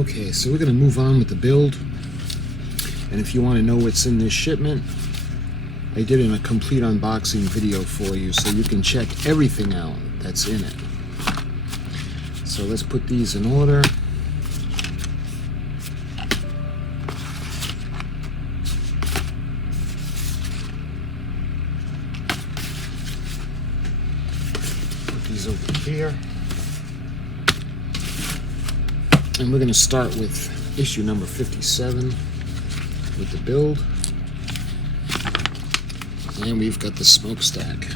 Okay, so we're going to move on with the build. And if you want to know what's in this shipment, I did a complete unboxing video for you, so you can check everything out that's in it. So let's put these in order. Put these over here. And we're going to start with issue number 57 with the build. And we've got the smokestack.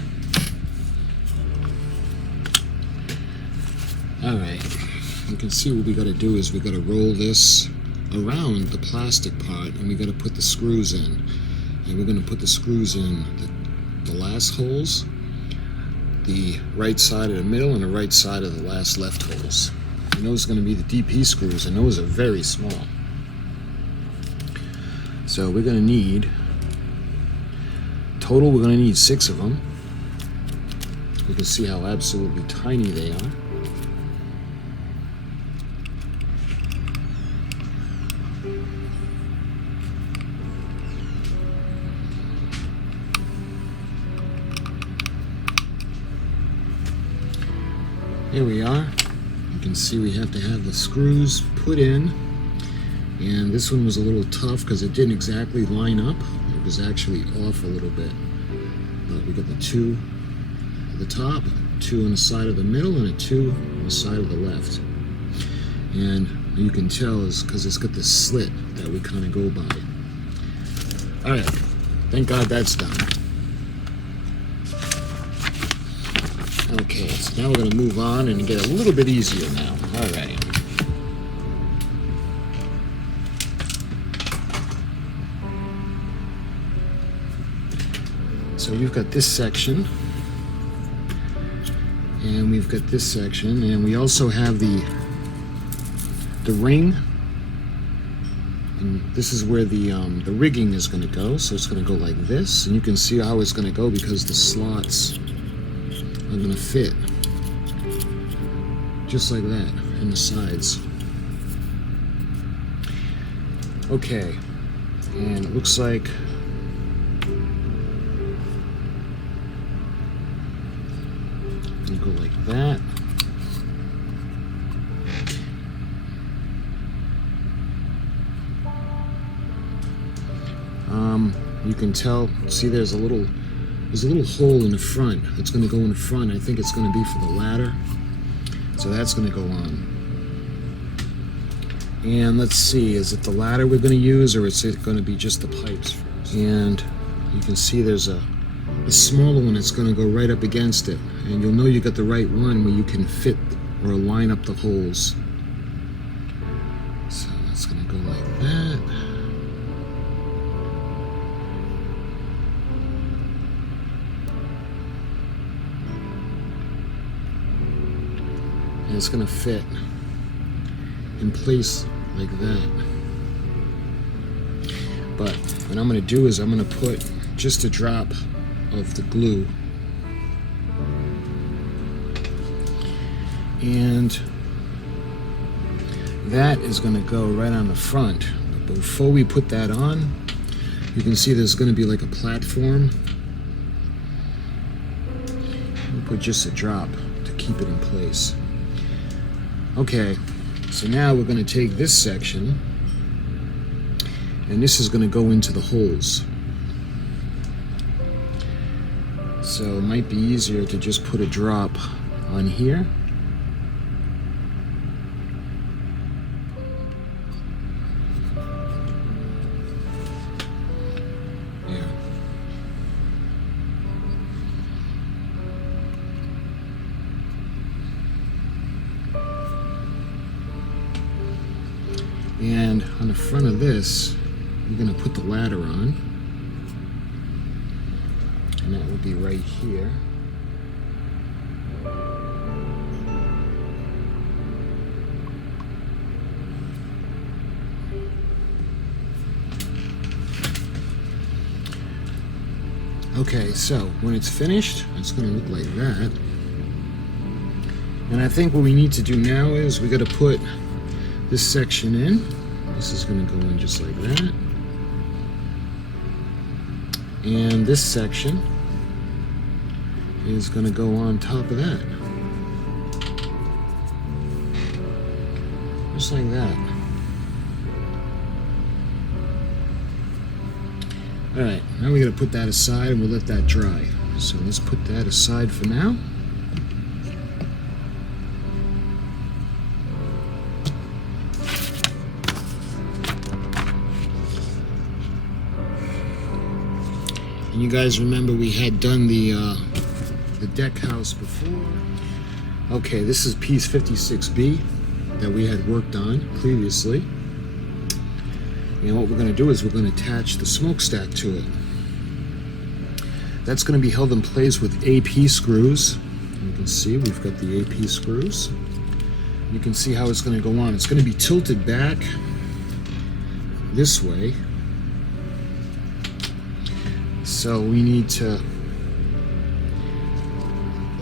Alright, you can see what we got to do is we got to roll this around the plastic part, and we got to put the screws in. And we're going to put the screws in the last holes, the right side of the middle, and the right side of the last left holes. And those are going to be the DP screws, and those are very small. So we're going to need, total we're going to need 6 of them. You can see how absolutely tiny they are. Here we are. You can see we have to have the screws put in, and this one was a little tough because it didn't exactly line up. It was actually off a little bit. But we got the 2 at the top, 2 on the side of the middle, and a 2 on the side of the left. And you can tell is because it's got this slit that we kind of go by. All right, thank God that's done. Okay, so now we're going to move on and get a little bit easier now. All right. So we've got this section, and we've got this section, and we also have the ring, and this is where the rigging is going to go. So it's going to go like this, and you can see how it's going to go because the slots are going to fit just like that in the sides. Okay, and it looks like you go like that. You can tell, see there's a little hole in the front. It's going to go in the front. I think it's going to be for the ladder. So that's going to go on. And let's see, is it the ladder we're going to use, or is it going to be just the pipes first? And you can see there's a smaller one that's going to go right up against it. And you'll know you got the right one where you can fit or line up the holes. So that's going to go like that. And it's going to fit in place like that. But what I'm going to do is I'm going to put just a drop of the glue, and that is going to go right on the front. But before we put that on, you can see there's going to be like a platform. We'll put just a drop to keep it in place. Okay, so now we're going to take this section, and this is going to go into the holes. So it might be easier to just put a drop on here. Yeah. And on the front of this, you're going to put the ladder on. And that will be right here. Okay, so when it's finished, it's going to look like that. And I think what we need to do now is we got to put this section in. This is going to go in just like that. And this section is going to go on top of that. Just like that. Alright, now we're going to put that aside and we'll let that dry. So let's put that aside for now. And you guys remember we had done the deck house before. Okay, this is piece 56B that we had worked on previously. And what we're going to do is we're going to attach the smokestack to it. That's going to be held in place with AP screws. You can see we've got the AP screws. You can see how it's going to go on. It's going to be tilted back this way. So we need to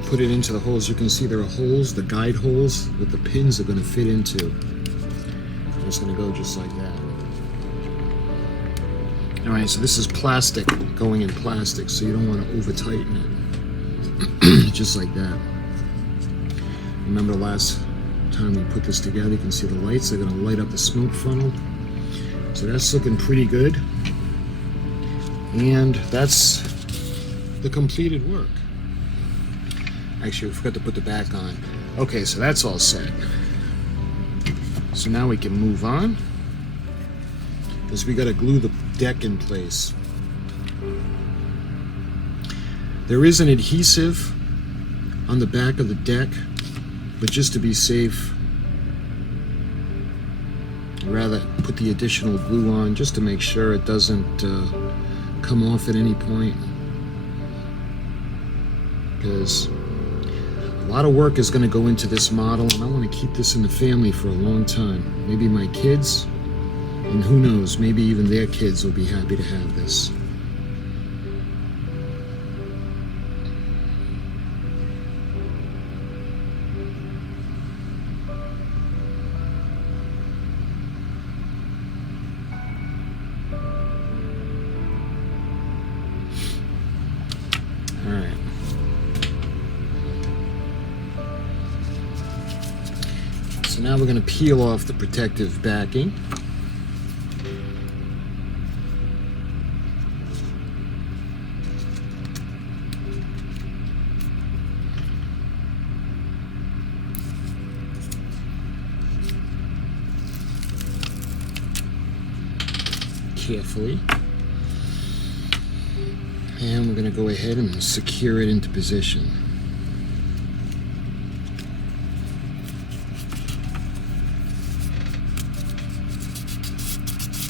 put it into the holes. You can see there are holes, the guide holes that the pins are going to fit into. And it's going to go just like that. Alright, so this is plastic going in plastic, so you don't want to over tighten it. Just like that. Remember the last time we put this together, you can see the lights, they're going to light up the smoke funnel. So that's looking pretty good. And that's the completed work. Actually, we forgot to put the back on. Okay, so that's all set. So now we can move on, because we got to glue the deck in place. There is an adhesive on the back of the deck, but just to be safe, I'd rather put the additional glue on just to make sure it doesn't come off at any point, because a lot of work is going to go into this model, and I want to keep this in the family for a long time. Maybe my kids, and who knows, maybe even their kids will be happy to have this. All right. So now we're going to peel off the protective backing. Carefully. And we're going to go ahead and secure it into position.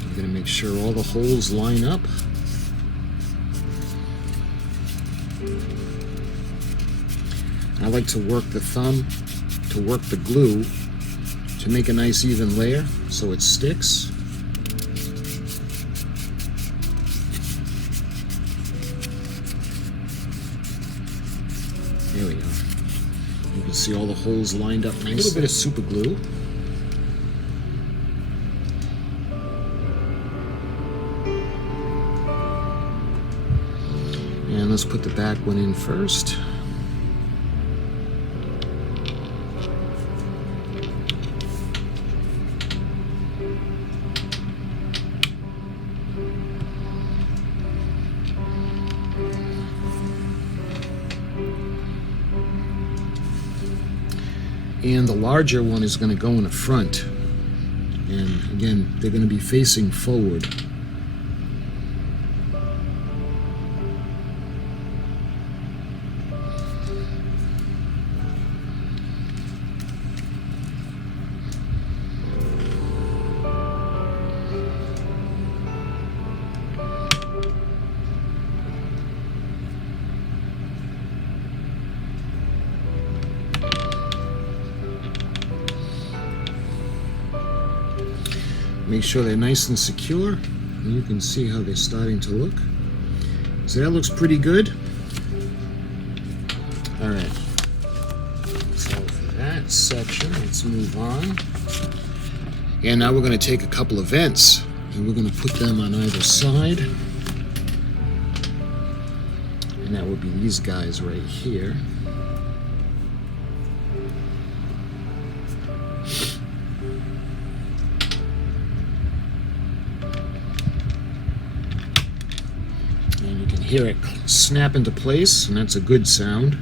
We're going to make sure all the holes line up. I like to work the thumb to work the glue to make a nice even layer so it sticks. There we go. You can see all the holes lined up nicely. A little bit of super glue. And let's put the back one in first. And the larger one is going to go in the front. And again, they're going to be facing forward. Make sure they're nice and secure, and you can see how they're starting to look. So that looks pretty good. All right, so for that section, let's move on. And now we're going to take a couple of vents and we're going to put them on either side. And that would be these guys right here. And you can hear it snap into place, and that's a good sound.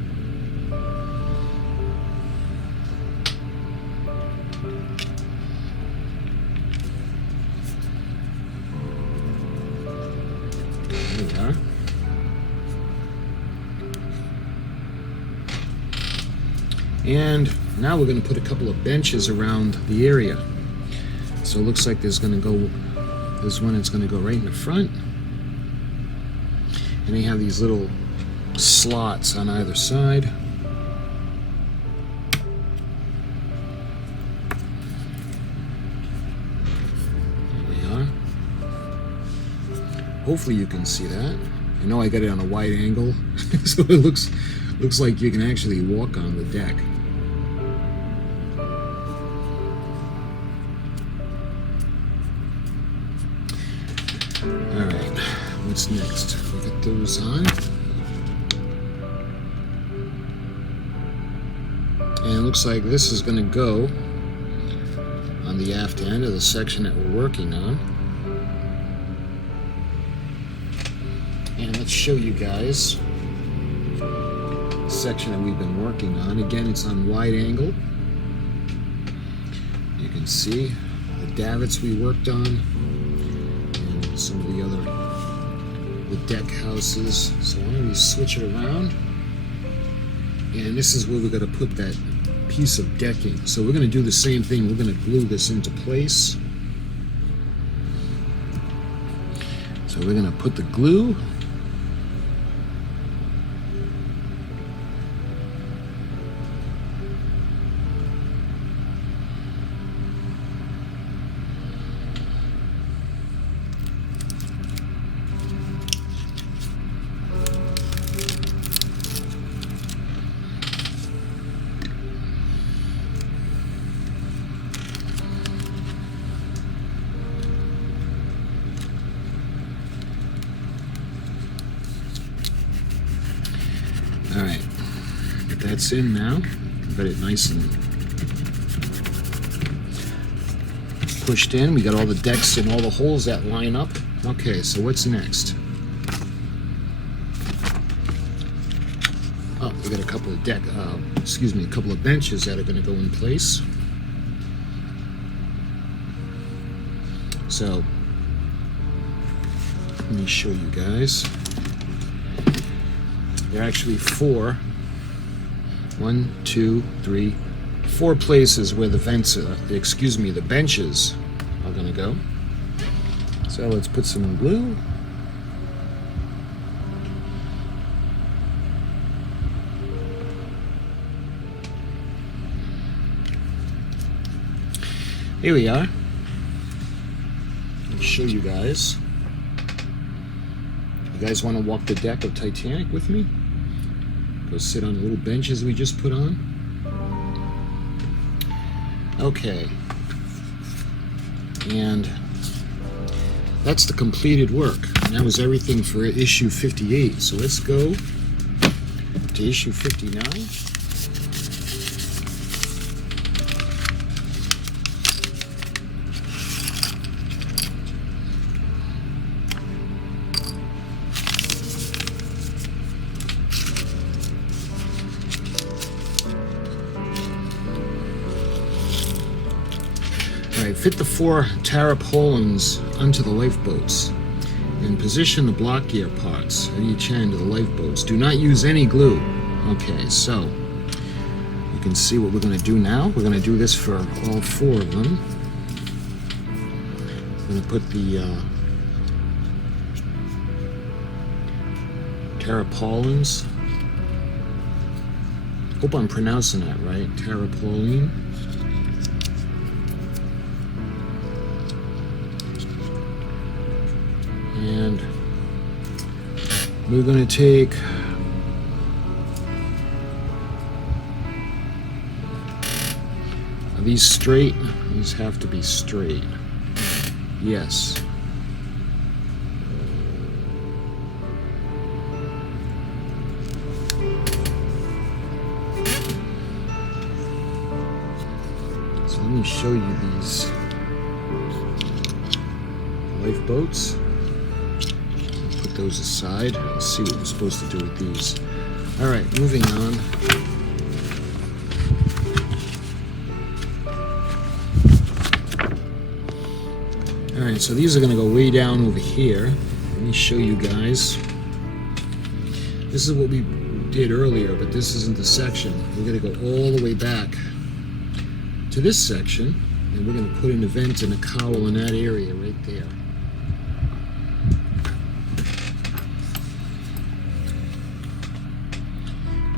There we are. And now we're going to put a couple of benches around the area. So it looks like there's one that's going to go right in the front. And they have these little slots on either side. There we are. Hopefully you can see that. I know I got it on a wide angle, so it looks like you can actually walk on the deck. All right, what's next? We get those on. And it looks like this is going to go on the aft end of the section that we're working on. And let's show you guys the section that we've been working on. Again, it's on wide angle. You can see the davits we worked on and some of the deck houses. So why don't we switch it around? And this is where we're going to put that piece of decking. So we're going to do the same thing. We're going to glue this into place. So we're going to put the glue. All right, that's in now. Got it nice and pushed in. We got all the decks and all the holes that line up. Okay, so what's next? Oh, we got a couple of a couple of benches that are going to go in place. So let me show you guys. There are actually four places where the the benches are going to go. So let's put some glue. Here we are. Let me show you guys. You guys want to walk the deck of Titanic with me? Go sit on the little benches we just put on. Okay. And that's the completed work. And that was everything for issue 58. So let's go to issue 59. Fit the 4 tarpaulins onto the lifeboats and position the block gear parts at each end of the lifeboats. Do not use any glue. Okay, so you can see what we're going to do now. We're going to do this for all 4 of them. I'm going to put the tarpaulins. Hope I'm pronouncing that right. Tarpaulin. And we're going to take Are these straight? These have to be straight. Yes. So let me show you these lifeboats. Put those aside. Let's see what we're supposed to do with these. All right, moving on. All right, so these are going to go way down over here. Let me show you guys. This is what we did earlier, but this isn't the section. We're going to go all the way back to this section, and we're going to put in a vent and a cowl in that area right there.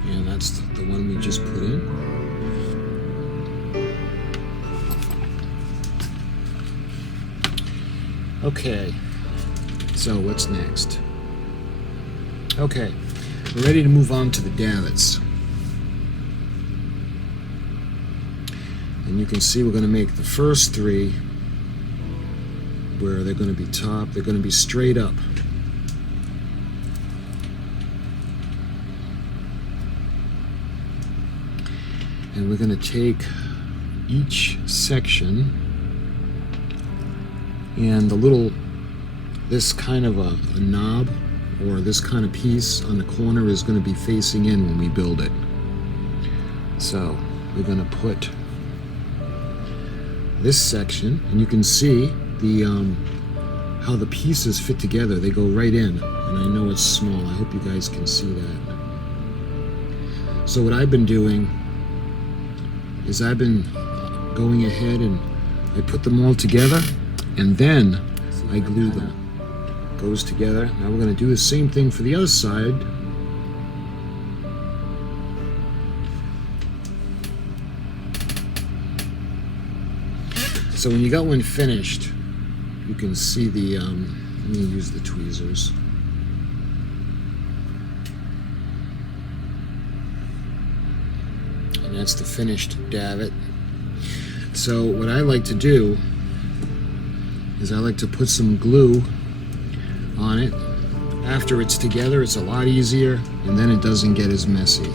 And that's the one we just put in. Okay, so what's next? Okay, we're ready to move on to the davits. And you can see we're going to make the first three where they're going to be top, they're going to be straight up. And we're going to take each section and this kind of a knob or this kind of piece on the corner is going to be facing in when we build it. So we're going to put this section, and you can see the how the pieces fit together. They go right in, and I know it's small. I hope you guys can see that. So what I've been doing is I've been going ahead and I put them all together, and then I glue them. Goes together. Now we're going to do the same thing for the other side. So when you got one finished, you can see the, let me use the tweezers. And that's the finished davit. So what I like to do is I like to put some glue on it. After it's together, it's a lot easier, and then it doesn't get as messy.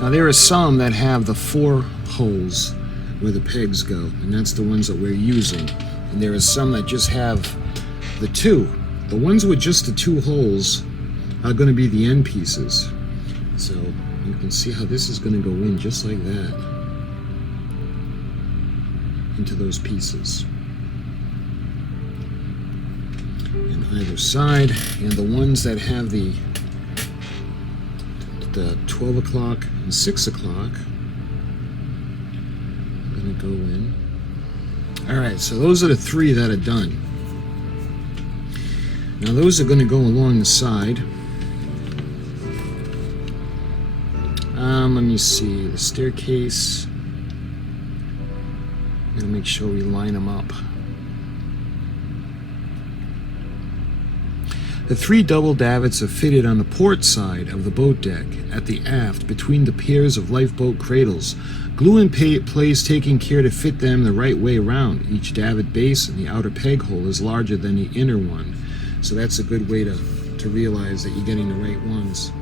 Now there are some that have the 4 holes where the pegs go, and that's the ones that we're using. And there are some that just have the 2. The ones with just the 2 holes are going to be the end pieces. So you can see how this is going to go in just like that into those pieces on either side. And the ones that have the 12 o'clock and 6 o'clock are going to go in. Alright, so those are the 3 that are done. Now those are going to go along the side. Let me see, the staircase, I'm going to make sure we line them up. The 3 double davits are fitted on the port side of the boat deck, at the aft, between the pairs of lifeboat cradles. Glue in place, taking care to fit them the right way around. Each davit base and the outer peg hole is larger than the inner one. So that's a good way to realize that you're getting the right ones.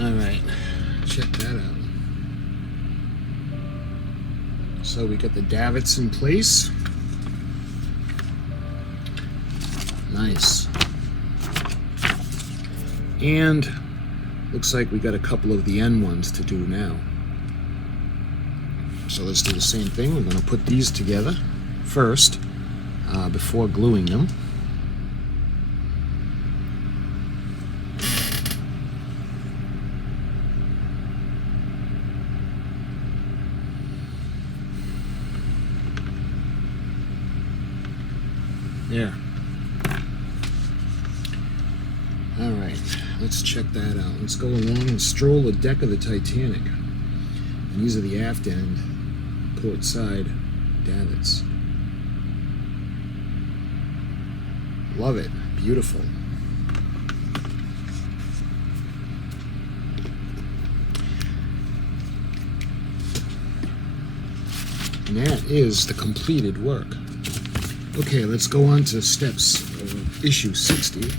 Alright, check that out. So we got the davits in place. Nice. And looks like we got a couple of the end ones to do now. So let's do the same thing. We're going to put these together first before gluing them. There. Alright, let's check that out. Let's go along and stroll the deck of the Titanic. And these are the aft end, port side davits. Love it. Beautiful. And that is the completed work. Okay, let's go on to steps of issue 60. I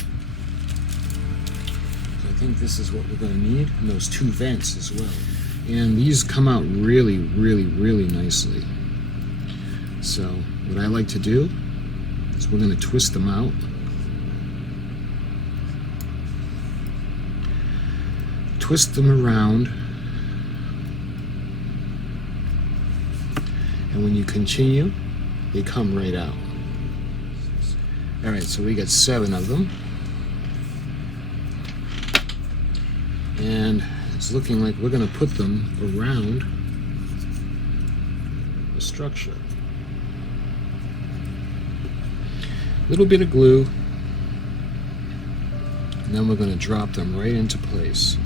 think this is what we're going to need, and those two vents as well. And these come out really, really, really nicely. So what I like to do is we're going to twist them out. Twist them around. And when you continue, they come right out. Alright, so we got 7 of them. And it's looking like we're going to put them around the structure. A little bit of glue, and then we're going to drop them right into place.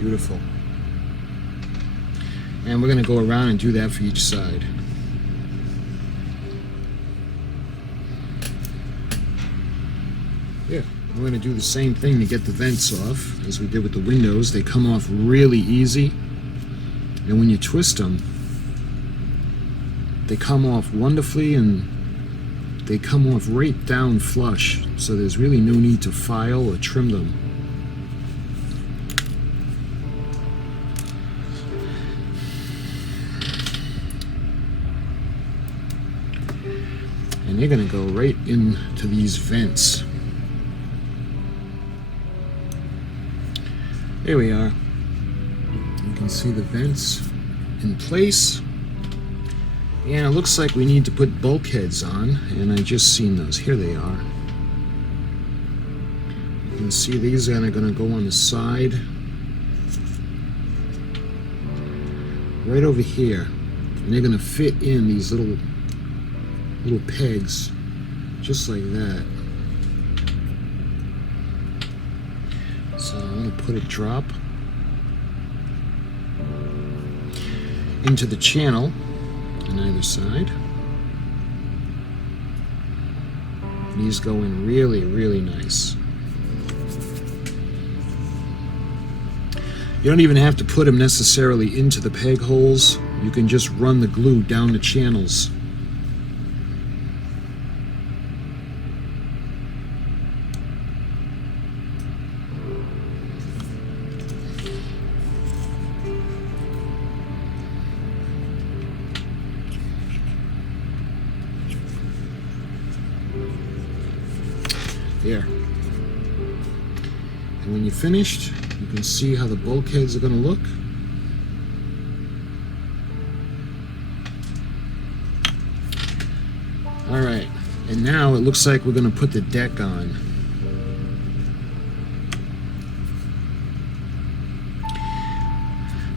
Beautiful. And we're going to go around and do that for each side. Yeah, we're going to do the same thing to get the vents off as we did with the windows. They come off really easy, and when you twist them, they come off wonderfully, and they come off right down flush, so there's really no need to file or trim them. And they're going to go right into these vents. There we are. You can see the vents in place. And it looks like we need to put bulkheads on, and I just seen those. Here they are. You can see these are going to go on the side. Right over here. And they're going to fit in these little pegs, just like that. So I'm going to put a drop into the channel on either side. These go in really, really nice. You don't even have to put them necessarily into the peg holes. You can just run the glue down the channels. There. And when you're finished, you can see how the bulkheads are going to look. Alright, and now it looks like we're going to put the deck on.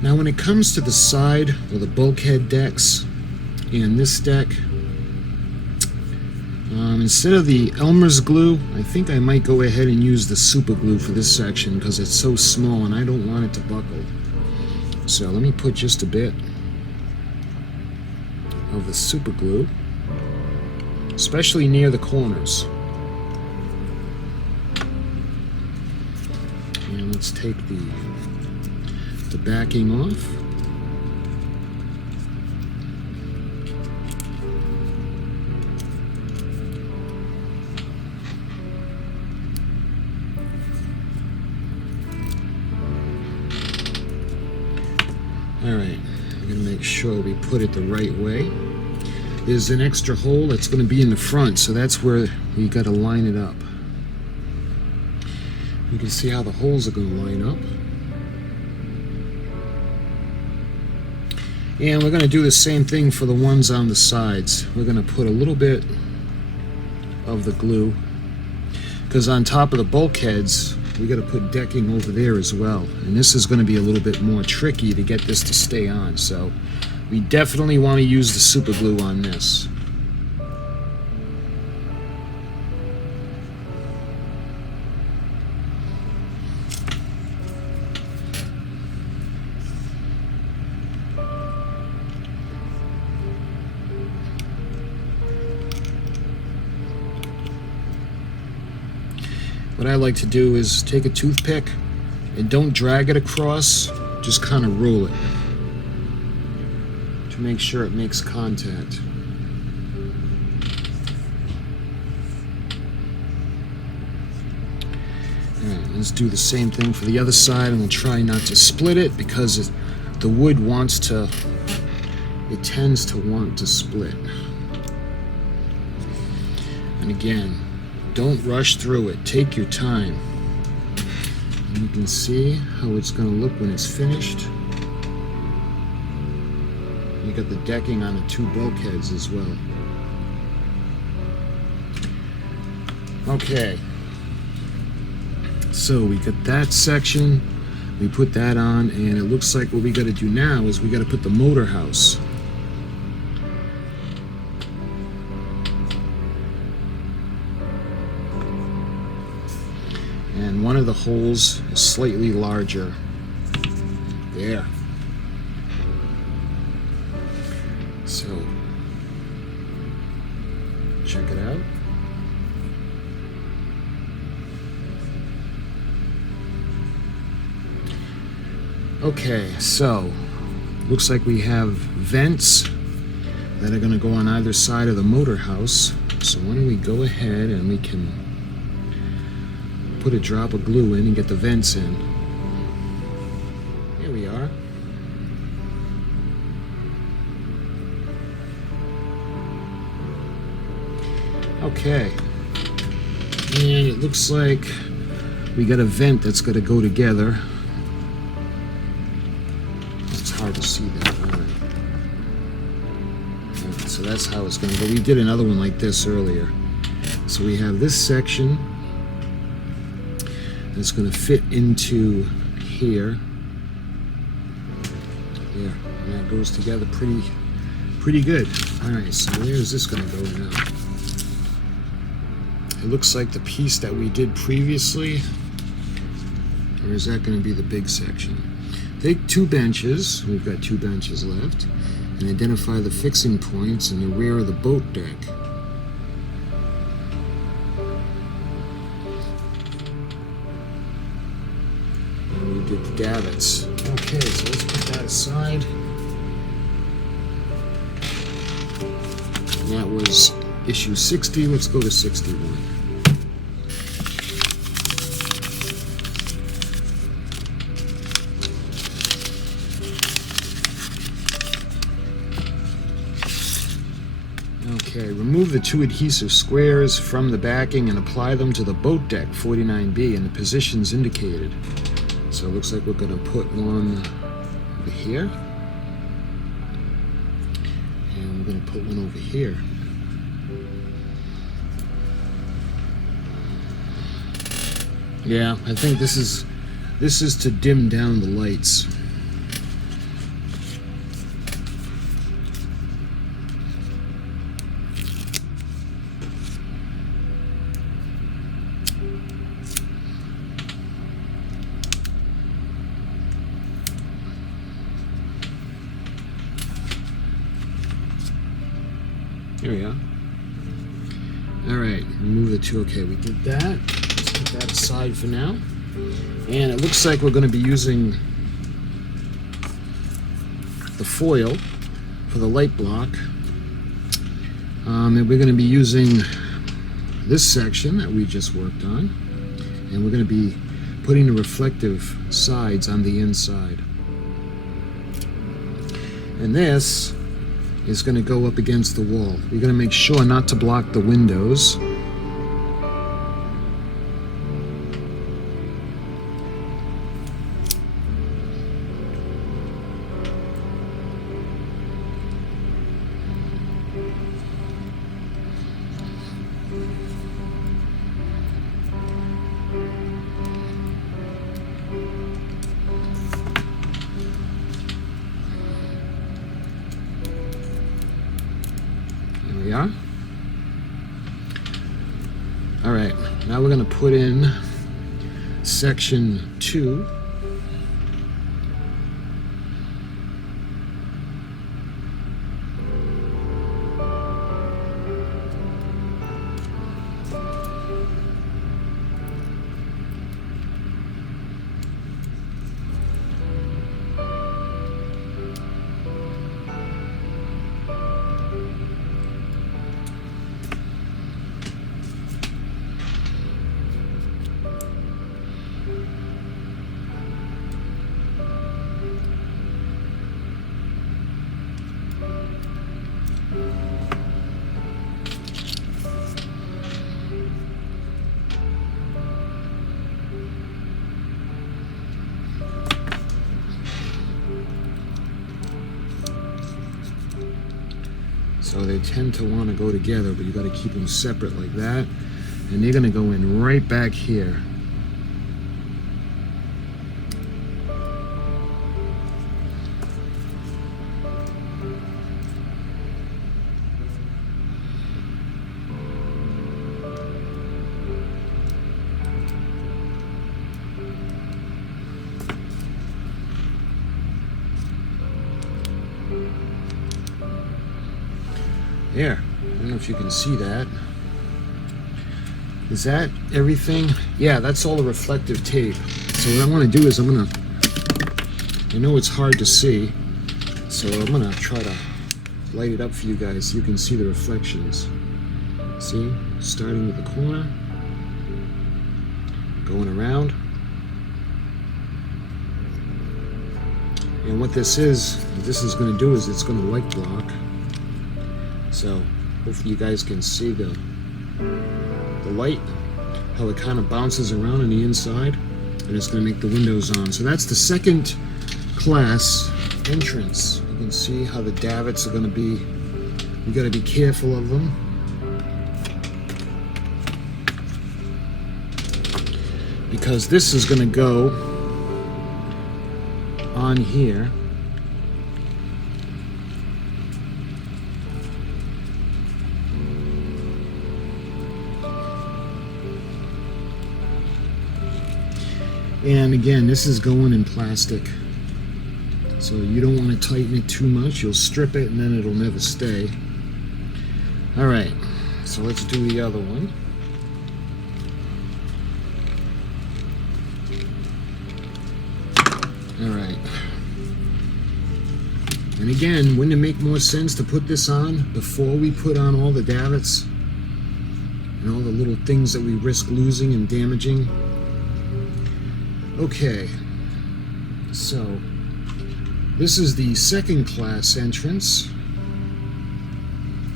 Now when it comes to the side or the bulkhead decks and this deck, instead of the Elmer's glue, I think I might go ahead and use the super glue for this section because it's so small and I don't want it to buckle. So let me put just a bit of the super glue, especially near the corners. And let's take the backing off. Alright, I'm going to make sure we put it the right way. There's an extra hole that's going to be in the front, so that's where we got to line it up. You can see how the holes are going to line up. And we're going to do the same thing for the ones on the sides. We're going to put a little bit of the glue, because on top of the bulkheads we got to put decking over there as well, and this is going to be a little bit more tricky to get this to stay on, so we definitely want to use the super glue on this. What I like to do is take a toothpick and don't drag it across, just kind of roll it to make sure it makes contact. Alright, let's do the same thing for the other side, and we'll try not to split it because the wood it tends to want to split. And again, don't rush through it. Take your time. And you can see how it's going to look when it's finished. You got the decking on the two bulkheads as well. Okay. So we got that section. We put that on, and it looks like what we got to do now is we got to put the motor house. And one of the holes is slightly larger. There. So, check it out. Okay, so looks like we have vents that are going to go on either side of the motor house. So why don't we go ahead and we can put a drop of glue in and get the vents in. Here we are. Okay. And it looks like we got a vent that's going to go together. It's hard to see that. All right. So that's how it's going to go. We did another one like this earlier. So we have this section. It's going to fit into here. There, and that goes together pretty good. All right, so where's this going to go now? It looks like the piece that we did previously, or is that going to be the big section? Take two benches. We've got two benches left, and identify the fixing points in the rear of the boat deck. Did the davits. Okay, so let's put that aside. And that was issue 60. Let's go to 61. Okay, remove the two adhesive squares from the backing and apply them to the boat deck 49B in the positions indicated. So it looks like we're going to put one over here, and we're going to put one over here. Yeah, I think this is to dim down the lights. Here we are. Alright, remove the two. Okay, we did that. Let's put that aside for now. And it looks like we're going to be using the foil for the light block. And we're going to be using this section that we just worked on. And we're going to be putting the reflective sides on the inside. And this is going to go up against the wall. You're going to make sure not to block the windows. We are. All right, now we're going to put in section 2. So they tend to want to go together, but you got to keep them separate like that. And they're going to go in right back here. There. I don't know if you can see that. Is that everything? Yeah, that's all the reflective tape. So what I want to do is I know it's hard to see, so I'm going to try to light it up for you guys so you can see the reflections. See? Starting with the corner, going around. And what this is going to do is it's going to light block. So hopefully you guys can see the light, how it kind of bounces around on the inside, and it's going to make the windows on. So that's the second class entrance. You can see how the davits are going to be. You got to be careful of them. Because this is going to go on here. And again, this is going in plastic, so you don't want to tighten it too much. You'll strip it and then it'll never stay. All right, so let's do the other one. All right. And again, wouldn't it make more sense to put this on before we put on all the davits and all the little things that we risk losing and damaging? Okay, so this is the second class entrance.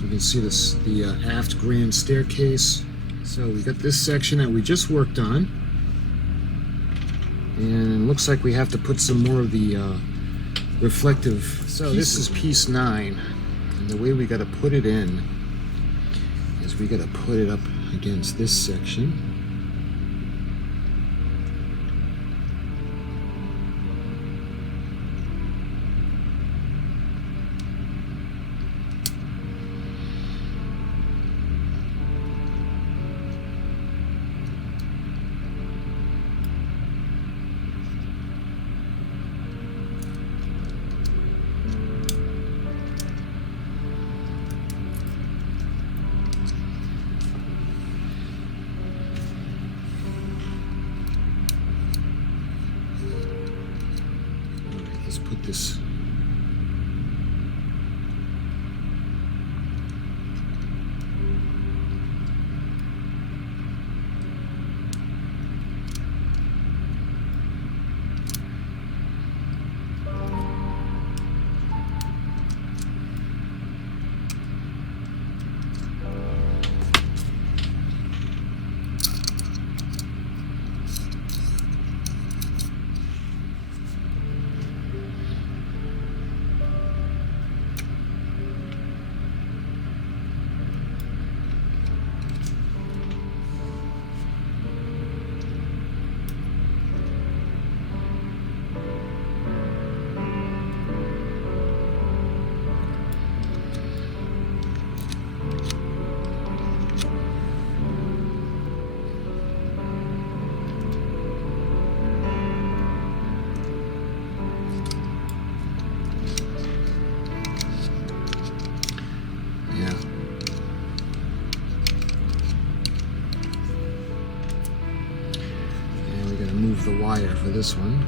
You can see this, the aft grand staircase. So we got this section that we just worked on, and it looks like we have to put some more of the reflective. So this is piece 9, and the way we got to put it in is we got to put it up against this section. Let's put this. this one.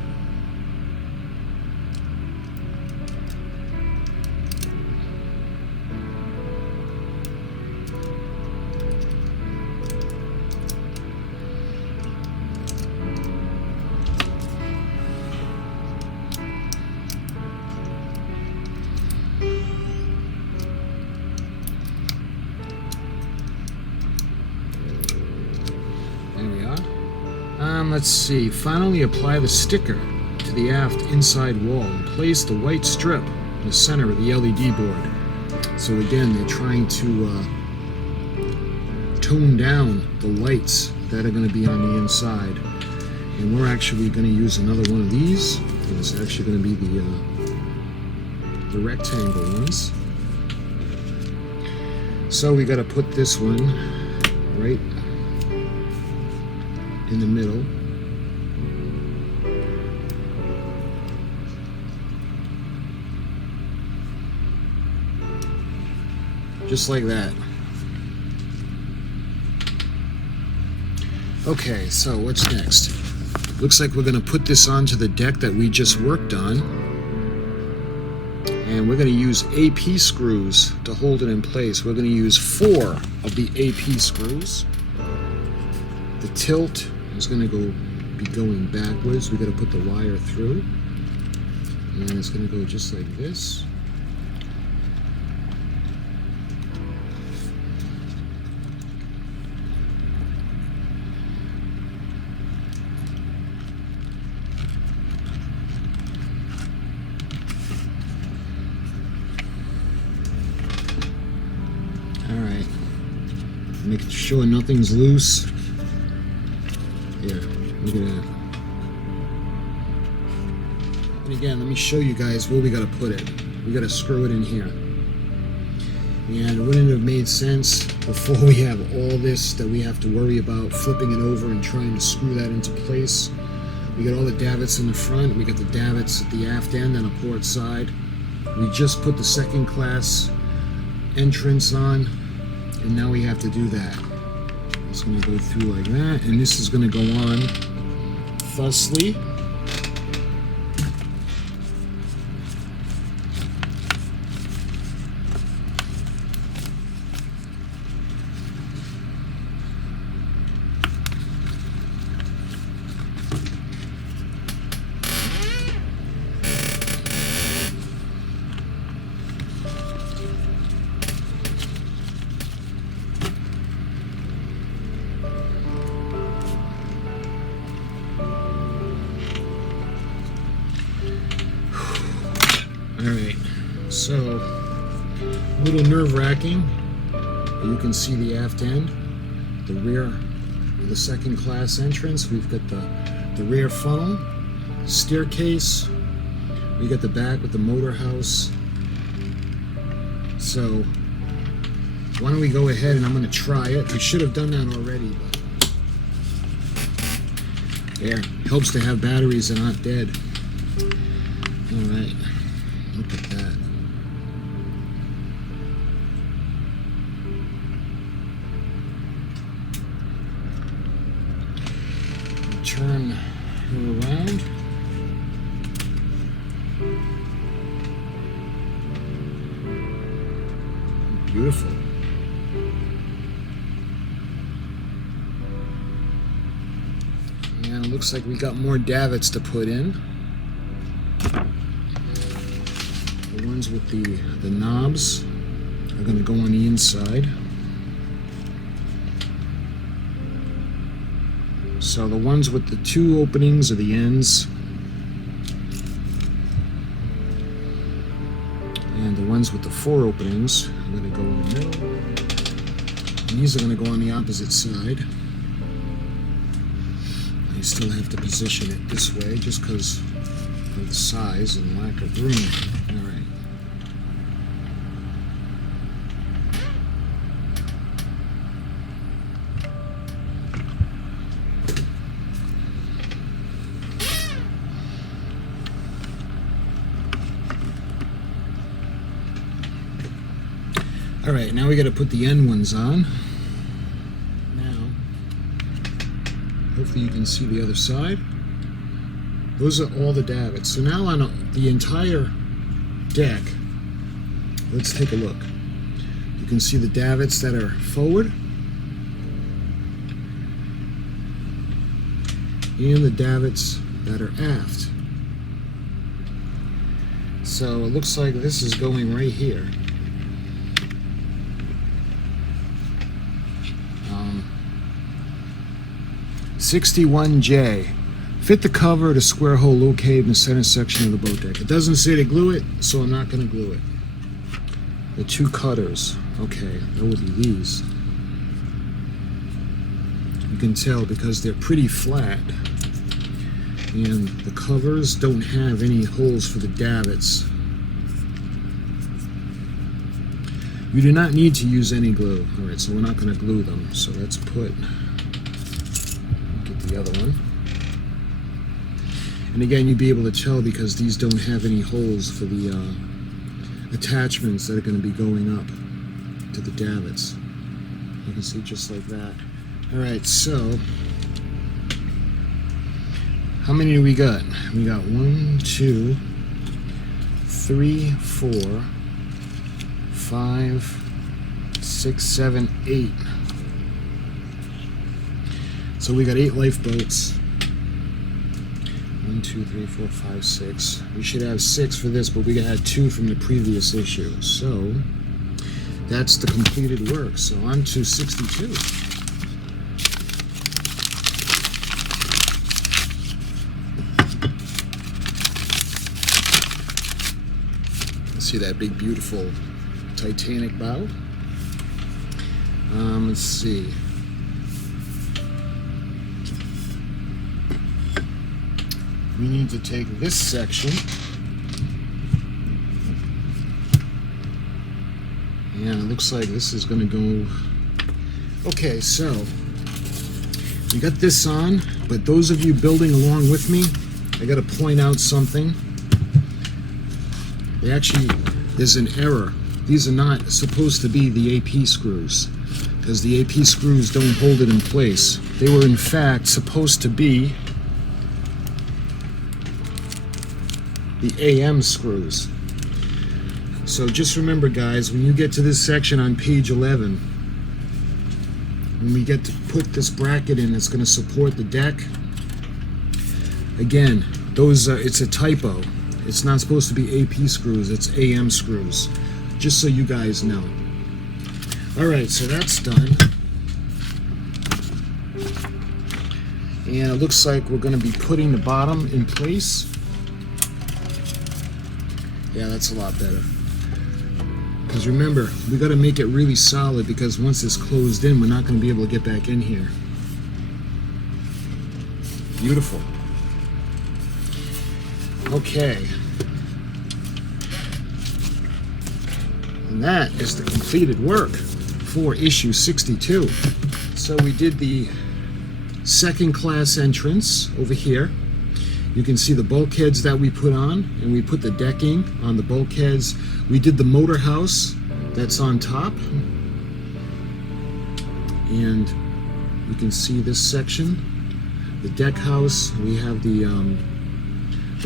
Let's see, finally apply the sticker to the aft inside wall and place the white strip in the center of the LED board. So again, they're trying to tone down the lights that are going to be on the inside. And we're actually going to use another one of these. And it's actually going to be the rectangle ones. So we got to put this one right in the middle. Just like that. Okay, so what's next? Looks like we're going to put this onto the deck that we just worked on. And we're going to use AP screws to hold it in place. We're going to use 4 of the AP screws. The tilt is going to be going backwards. We're going to put the wire through. And it's going to go just like this. Alright, making sure nothing's loose. Here, look at that. And again, let me show you guys where we gotta put it. We gotta screw it in here. And it wouldn't have made sense before we have all this that we have to worry about flipping it over and trying to screw that into place. We got all the davits in the front, we got the davits at the aft end and the port side. We just put the second class entrance on, and now we have to do that. It's going to go through like that, and this is going to go on thusly. Alright, so a little nerve-wracking. You can see the aft end, the rear of the second class entrance. We've got the rear funnel, staircase. We got the back with the motor house. So why don't we go ahead and I'm going to try it. We should have done that already, but there, helps to have batteries that aren't dead. Alright. Look at that. Turn her around. Beautiful. And it looks like we got more davits to put in. The ones with the knobs are going to go on the inside. So the ones with the 2 openings are the ends, and the ones with the 4 openings are going to go in the middle, and these are going to go on the opposite side. I still have to position it this way just because of the size and lack of room. All right. Alright, now we got to put the end ones on. Now, hopefully you can see the other side. Those are all the davits. So now on the entire deck, let's take a look. You can see the davits that are forward and the davits that are aft. So it looks like this is going right here. 61J. Fit the cover at a square hole located in the center section of the boat deck. It doesn't say to glue it, so I'm not going to glue it. The two cutters. Okay, that would be these. You can tell because they're pretty flat. And the covers don't have any holes for the davits. You do not need to use any glue. Alright, so we're not going to glue them. So let's get the other one. And again, you'd be able to tell because these don't have any holes for the attachments that are going to be going up to the davits. You can see just like that. Alright, so how many do we got? We got 1, 2, 3, 4, 5, 6, 7, 8. So we got 8 lifeboats. 1, 2, 3, 4, 5, 6. We should have 6 for this, but we had 2 from the previous issue. So that's the completed work. So on to 62. See that big beautiful Titanic bow? Let's see. We need to take this section and it looks like this is going to go. Okay, so we got this on, but those of you building along with me, I got to point out something. There's an error. These are not supposed to be the AP screws because the AP screws don't hold it in place. They were in fact supposed to be the AM screws. So just remember, guys, when you get to this section on page 11, when we get to put this bracket in that's going to support the deck, again, it's a typo. It's not supposed to be AP screws, it's AM screws. Just so you guys know. Alright, so that's done. And it looks like we're going to be putting the bottom in place. Yeah, that's a lot better. Because remember, we got to make it really solid because once it's closed in, we're not going to be able to get back in here. Beautiful. Okay. And that is the completed work for issue 62. So we did the second class entrance over here. You can see the bulkheads that we put on, and we put the decking on the bulkheads. We did the motor house that's on top. And you can see this section. The deck house, we have the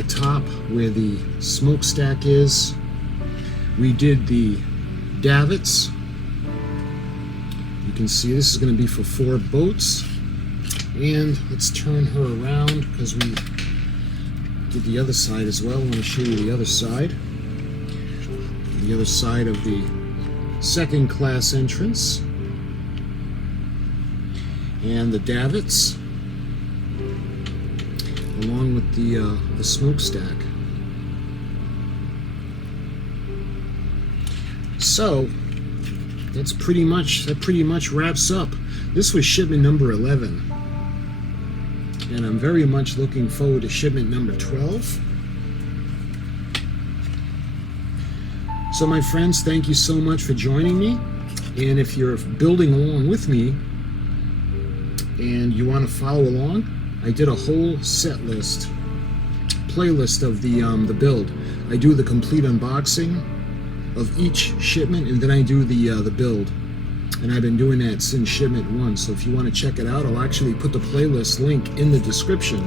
top where the smokestack is. We did the davits. You can see this is going to be for 4 boats. And let's turn her around because we did the other side as well. I want to show you the other side. The other side of the second class entrance. And the davits, along with the smokestack. So that pretty much wraps up. This was shipment number 11. And I'm very much looking forward to shipment number 12. So my friends, thank you so much for joining me. And if you're building along with me and you want to follow along, I did a whole set list, playlist of the build. I do the complete unboxing of each shipment, and then I do the build. And I've been doing that since shipment 1. So if you want to check it out, I'll actually put the playlist link in the description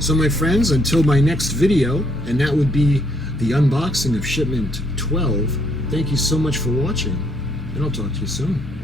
So my friends, until my next video, and that would be the unboxing of Shipment 12, thank you so much for watching, and I'll talk to you soon.